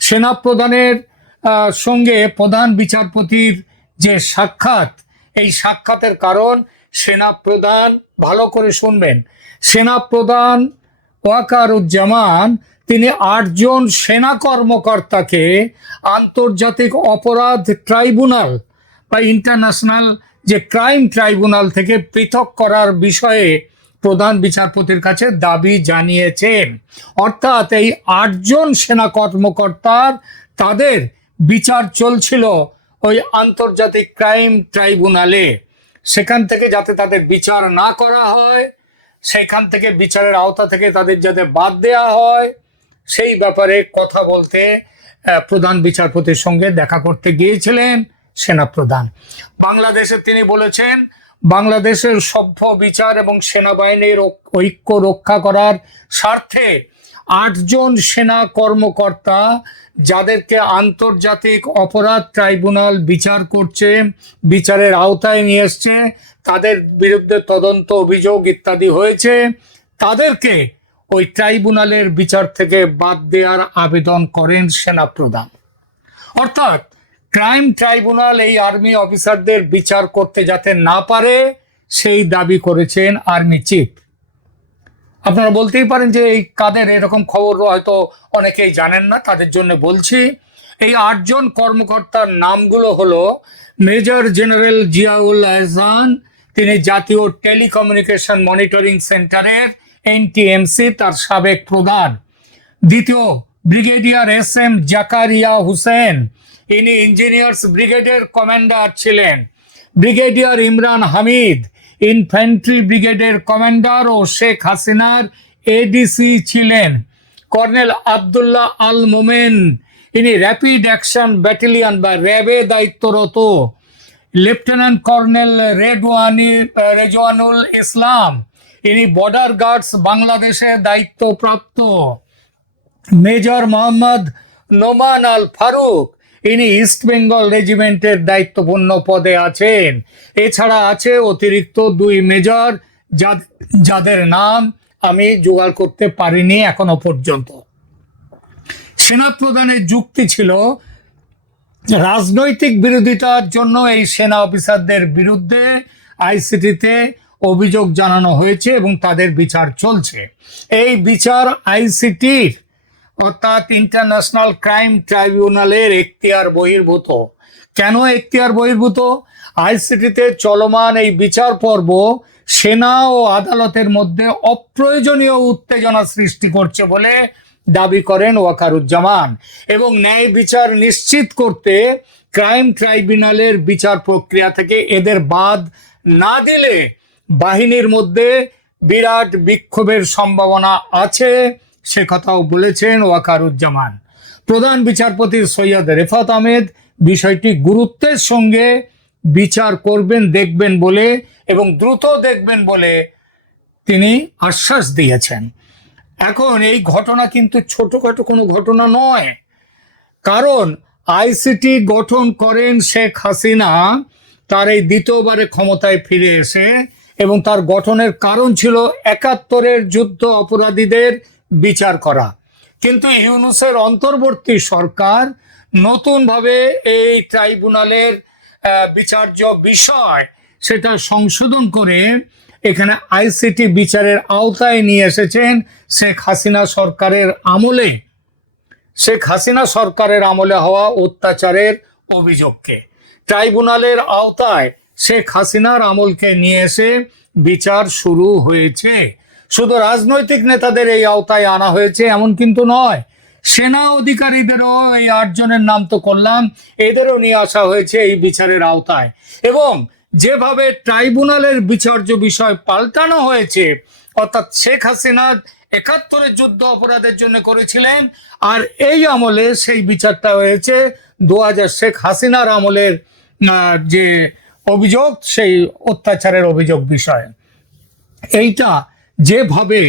সেনাপ্রধানের আহ, সঙ্গে প্রধান বিচারপতির যে সাক্ষাৎ এই সাক্ষাতের কারণ সেনাপ্রধান ভালো করে শুনবেন সেনাপ্রধান ওয়াকারুজ্জামান তিনি আটজন সেনা কর্মকর্তাকে আন্তর্জাতিক অপরাধ ট্রাইব্যুনাল বা ইন্টারন্যাশনাল যে ক্রাইম ট্রাইব্যুনাল থেকে পৃথক করার বিষয়ে প্রধান বিচারপতির কাছে দাবি জানিয়েছেন। অর্থাৎ এই আটজন সেনা কর্মকর্তার তাদের বিচার চলছিল ওই আন্তর্জাতিক ক্রাইম ট্রাইব্যুনালে। সেখান থেকে যাতে তাদের বিচার না করা হয়, সেখান থেকে বিচারের আওতা থেকে তাদের যাতে বাদ দেওয়া হয়, সেই ব্যাপারে কথা বলতে প্রধান বিচারপতির সঙ্গে দেখা করতে গিয়েছিলেন সেনাপ্রধান বাংলাদেশে তিনি বলেছেন বাংলাদেশের সভ্য বিচার এবং সেনাবাহিনীর ঐক্য রক্ষা করার স্বার্থে আটজন সেনা কর্মকর্তা যাদেরকে আন্তর্জাতিক অপরাধ ট্রাইব্যুনাল বিচার করছে, বিচারের আওতায় নিয়ে এসছে, তাদের বিরুদ্ধে তদন্ত অভিযোগ ইত্যাদি হয়েছে, তাদেরকে ওই ট্রাইব্যুনালের বিচার থেকে বাদ দেওয়ার আবেদন করেন সেনাপ্রধান। অর্থাৎ ক্রাইম ট্রাইব্যুনাল এই আর্মি অফিসারদের বিচার করতে যাতে না পারে, সেই দাবি করেছেন আর্মি চিফ। আপনারা বলতেই পারেন যে এই কাদের এরকম খবর হয়তো অনেকেই জানেন না, তাদের জন্য বলছি। এই আটজন কর্মকর্তার নামগুলো হলো মেজর জেনারেল জিয়াউল আহসান, তিনি জাতীয় টেলিকমিউনিকেশন মনিটরিং সেন্টারের এনটিএমসি, তার সাবেক প্রধান। দ্বিতীয় brigadier S M Zakaria Hossain ইনি ইঞ্জিনিয়ার্স ব্রিগেডের কমান্ডার ছিলেন। ব্রিগেডিয়ার ইমরান হামিদ, ইনফ্যান্ট্রি ব্রিগেডের কমান্ডার ও শেখ হাসিনার এডিসি ছিলেন। কর্নেল আবদুল্লাহ আল মোমেন, ইনি র্যাপিড অ্যাকশন ব্যাটালিয়ন বা র্যাবে দায়িত্বরত। লেফটেন্যান্ট কর্নেল রেডওয়ানি রেজওয়ানুল ইসলাম, ইনি বর্ডার গার্ডস বাংলাদেশে দায়িত্বপ্রাপ্ত। মেজর মোহাম্মদ নোমান আল ফারুক ইনি ইস্ট বেঙ্গল রেজিমেন্টের দায়িত্বপূর্ণ পদে আছেন। এছাড়া আছে অতিরিক্ত দুই মেজর যাদের নাম আমি জোগাড় করতে পারিনি এখনও পর্যন্ত। সেনাপ্রধানের যুক্তি ছিল, রাজনৈতিক বিরোধিতার জন্য এই সেনা অফিসারদের বিরুদ্ধে আইসিটিতে অভিযোগ জানানো হয়েছে এবং তাদের বিচার চলছে। এই বিচার আইসিটির অর্থাৎ ইন্টারন্যাশনাল ক্রাইম ট্রাইব্যুনালের এখতিয়ার বহির্ভূত। কেন এখতিয়ার বহির্ভূত? আইসিটিতে চলমান এই বিচার পর্ব সেনা ও আদালতের মধ্যে অপ্রয়োজনীয় উত্তেজনা সৃষ্টি করছে বলে দাবি করেন ওয়াকারুজ্জামান এবং ন্যায় বিচার নিশ্চিত করতে ক্রাইম ট্রাইব্যুনালের বিচার প্রক্রিয়া থেকে এদের বাদ না দিলে বাহিনীর মধ্যে বিরাট বিক্ষোভের সম্ভাবনা আছে। সে কথাও বলেছেন ওয়াকারুজ্জামান। প্রধান বিচারপতি সৈয়দ রেফাত আহমেদ, বিষয়টি গুরুত্বের সঙ্গে বিচার করবেন, দেখবেন বলে এবং দ্রুত দেখবেন বলে তিনি আশ্বাস দিয়েছেন। এখন এই ঘটনা কিন্তু ছোটখাটো কোনো ঘটনা নয়। কারণ আইসিটি গঠন করেন শেখ হাসিনা, তার এই দ্বিতীয়বারে ক্ষমতায় ফিরে এসে এবং তার গঠনের কারণ ছিল একাত্তরের যুদ্ধ অপরাধীদের বিচার করা। কিন্তু ইউনুসের অন্তর্বর্তী সরকার নতুনভাবে এই ট্রাইব্যুনালের বিচার্য বিষয় সেটা সংশোধন করে এখানে আইসিটি বিচারের আওতায় নিয়ে এসেছেন শেখ হাসিনা সরকারের আমলে। শেখ হাসিনা সরকারের আমলে হওয়া অত্যাচারের অভিযোগকে। ট্রাইব্যুনালের আওতায় শেখ হাসিনার আমলকে নিয়ে এসে বিচার শুরু হয়েছে। শুধু রাজনৈতিক নেতাদের এই আওতায় আনা হয়েছে, এমন কিন্তু নয়। সেনা অধিকারীদেরও এই আটজনের নাম তো করলাম, এদেরও নিয়ে আসা হয়েছে এই বিচারের আওতায়। এবং যেভাবে ট্রাইব্যুনালের বিচার্য বিষয় পাল্টানো হয়েছে, অর্থাৎ শেখ হাসিনা একাত্তরের যুদ্ধ অপরাধের জন্য করেছিলেন, আর এই আমলে সেই বিচারটা হয়েছে, দু হাজার শেখ হাসিনার আমলের যে অভিযোগ, সেই অত্যাচারের অভিযোগ বিষয়। এইটা যেভাবে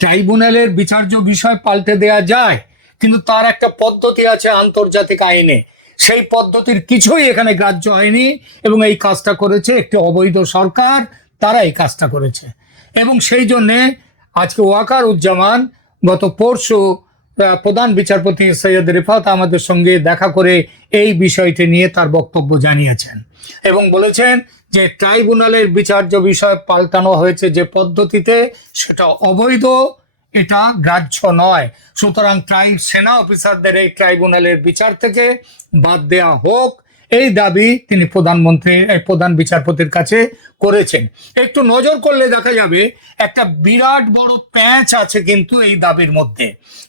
ট্রাইব্যুনালের বিচার্য বিষয় পাল্টে দেয়া যায়, কিন্তু তার একটা পদ্ধতি আছে আন্তর্জাতিক আইনে। সেই পদ্ধতির কিছুই এখানে গ্রাহ্য হয়নি এবং এই কাজটা করেছে একটি অবৈধ সরকার, তারা এই কাজটা করেছে। এবং সেই জন্যে আজকে ওয়াকার উজ্জামান গত পরশু প্রধান বিচারপতি সৈয়দ রিফাত আমাদের সঙ্গে দেখা করে এই বিষয়টি নিয়ে তার বক্তব্য জানিয়েছেন এবং বলেছেন যে ট্রাইব্যুনালের বিচার্য বিষয় পাল্টানো হয়েছে যে পদ্ধতিতে, সেটা অবৈধ, এটা গ্রাহ্য নয়। সুতরাং ট্রাই সেনা অফিসারদের এই ট্রাইব্যুনালের বিচার থেকে বাদ দেয়া হোক, এই দাবি তিনি প্রধানমন্ত্রী প্রধান বিচারপতির কাছে করেছেন। একটু নজর করলে দেখা যাবে, একটা বিরাট বড় প্যাঁচ আছে কিন্তু এই দাবির মধ্যে।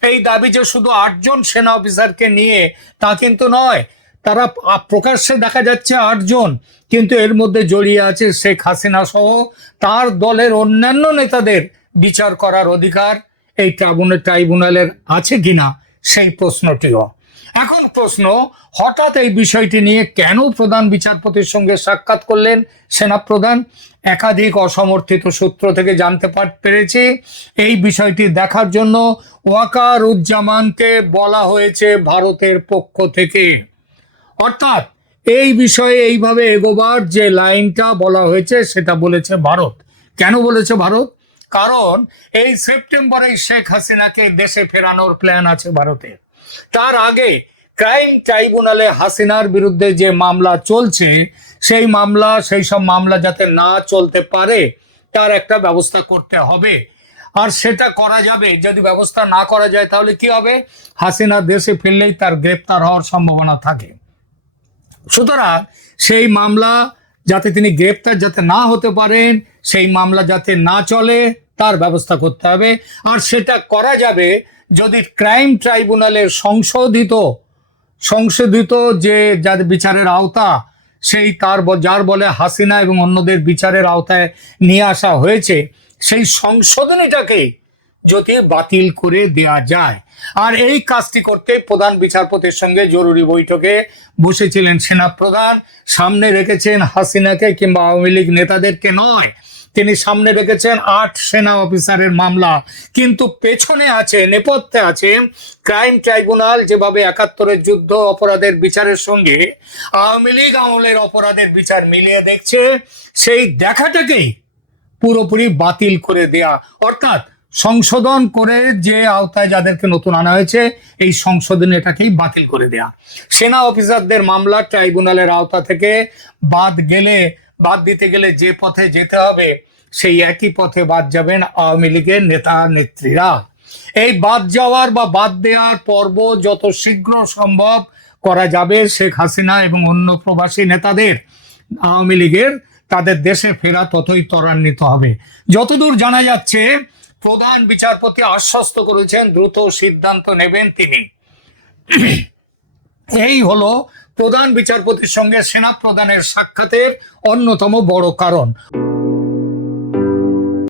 এই দাবি যে শুধু আটজন সেনা অফিসারকে নিয়ে, তা কিন্তু নয় তারা প্রকাশ্যে দেখা যাচ্ছে আটজন, কিন্তু এর মধ্যে জড়িয়ে আছে শেখ হাসিনা সহ তার দলের অন্যান্য নেতাদের বিচার করার অধিকার। এই ট্রাইব্যুনাল ট্রাইব্যুনালের আছে কিনা সেই প্রশ্নটিও। এখন প্রশ্ন, হঠাৎ এই বিষয়টি নিয়ে কেন প্রধান বিচারপতির সঙ্গে সাক্ষাৎ করলেন সেনাপ্রধান? একাধিক অসমর্থিত সূত্র থেকে জানতে পার- পেরেছি, এই বিষয়টি দেখার জন্য ওয়াকার উজ্জামানকে বলা হয়েছে ভারতের পক্ষ থেকে। অর্থাৎ এই বিষয়ে এইভাবে এগোবার যে লাইনটা বলা হয়েছে, সেটা বলেছে ভারত। কেন বলেছে ভারত? কারণ এই সেপ্টেম্বরে শেখ হাসিনাকে দেশে ফেরানোর প্ল্যান আছে ভারতের। তার আগে ক্রাইম ট্রাইব্যুনালে হাসিনার বিরুদ্ধে যে মামলা চলছে, সেই মামলা, সেই সব মামলা যাতে না চলতে পারে, তার একটা ব্যবস্থা করতে হবে। আর সেটা করা যাবে, যদি ব্যবস্থা না করা যায়, তাহলে কি হবে? হাসিনা দেশে ফিরলেই তার গ্রেপ্তার হওয়ার সম্ভাবনা থাকে। সুতরাং সেই মামলা যাতে তিনি গ্রেপ্তার যাতে না হতে পারেন, সেই মামলা যাতে না চলে, তার ব্যবস্থা করতে হবে। আর সেটা করা যাবে যদি ক্রাইম ট্রাইব্যুনালের সংশোধিত সংশোধিত যে যাদের বিচারের আওতা, সেই তার যার বলে হাসিনা এবং অন্যদের বিচারের আওতায় নিয়ে আসা হয়েছে, সেই সংশোধনীটাকে যদি বাতিল করে দেয়া যায়। আর এই কাজটি করতে প্রধান বিচারপতির সঙ্গে জরুরি বৈঠকে বসেছিলেন সেনা প্রধান সামনে রেখেছেন হাসিনাকে কিংবা আওয়ামী লীগ নেতাদেরকে নয়। তিনি সামনে রেখেছেন আট সেনা অফিসারের মামলা। কিন্তু পেছনে আছে নেপথ্যে আছে ক্রাইম ট্রাইব্যুনাল যেভাবে একাত্তরের যুদ্ধ অপরাধের বিচারের সঙ্গে আওয়ামী লীগ আমলের অপরাধের বিচার মিলিয়ে দেখছে, সেই দেখাটাকেই পুরোপুরি বাতিল করে দেয়া। অর্থাৎ সংশোধন করে যে আওতায় যাদেরকে নতুন আনা হয়েছে, এই সংশোধন এটাকেই বাতিল করে দেয়া। সেনা অফিসারদের মামলা ট্রাইব্যুনালের আওতা থেকে বাদ গেলে, বাদ দিতে গেলে যে পথে যেতে হবে, সেই একই পথে বাদ যাবেন আওয়ামী লীগের নেতা নেত্রীরা। এই বাদ যাওয়ার বা বাদ দেওয়ার পর্ব যত শীঘ্র সম্ভব করা যাবে শেখ হাসিনা এবং অন্য প্রবাসী নেতাদের, আওয়ামী লীগের তাদের দেশে ফেরা ততই ত্বরান্বিত হবে। যতদূর জানা যাচ্ছে, প্রধান বিচারপতি আশ্বস্ত করেছেন, দ্রুত সিদ্ধান্ত নেবেন তিনি। এই হলো প্রধান বিচারপতির সঙ্গে সেনা প্রধানের সাক্ষাতের অন্যতম বড় কারণ।